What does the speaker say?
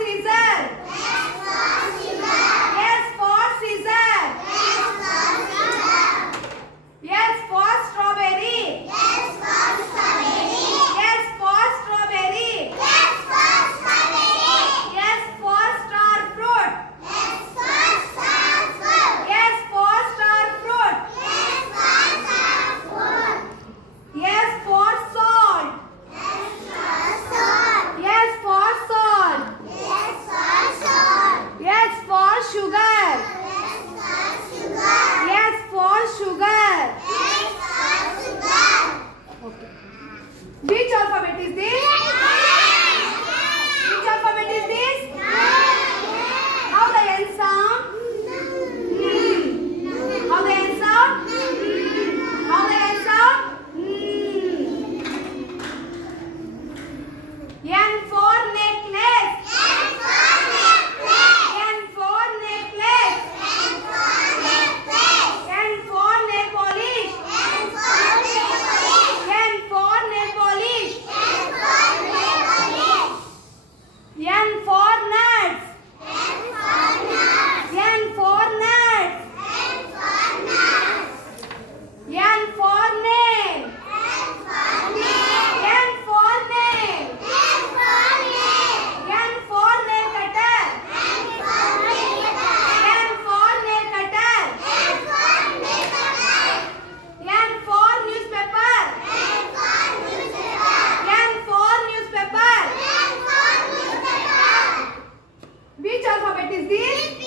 scissor. S for scissor. S for strawberry. S for strawberry. S for star fruit. S for star fruit. S for salt. S for salt. S for sugar. S for sugar. Okay. Which alphabet is this? Which alphabet is this? How the N sound? How the N sound? How the N sound? N for necklace. N for necklace. N for nail polish. N for nail polish. N for nuts. N for nuts. N for nail. N for nail. N for nail cutter. N for nail cutter. N for newspaper. N for newspaper. Which alphabet is this?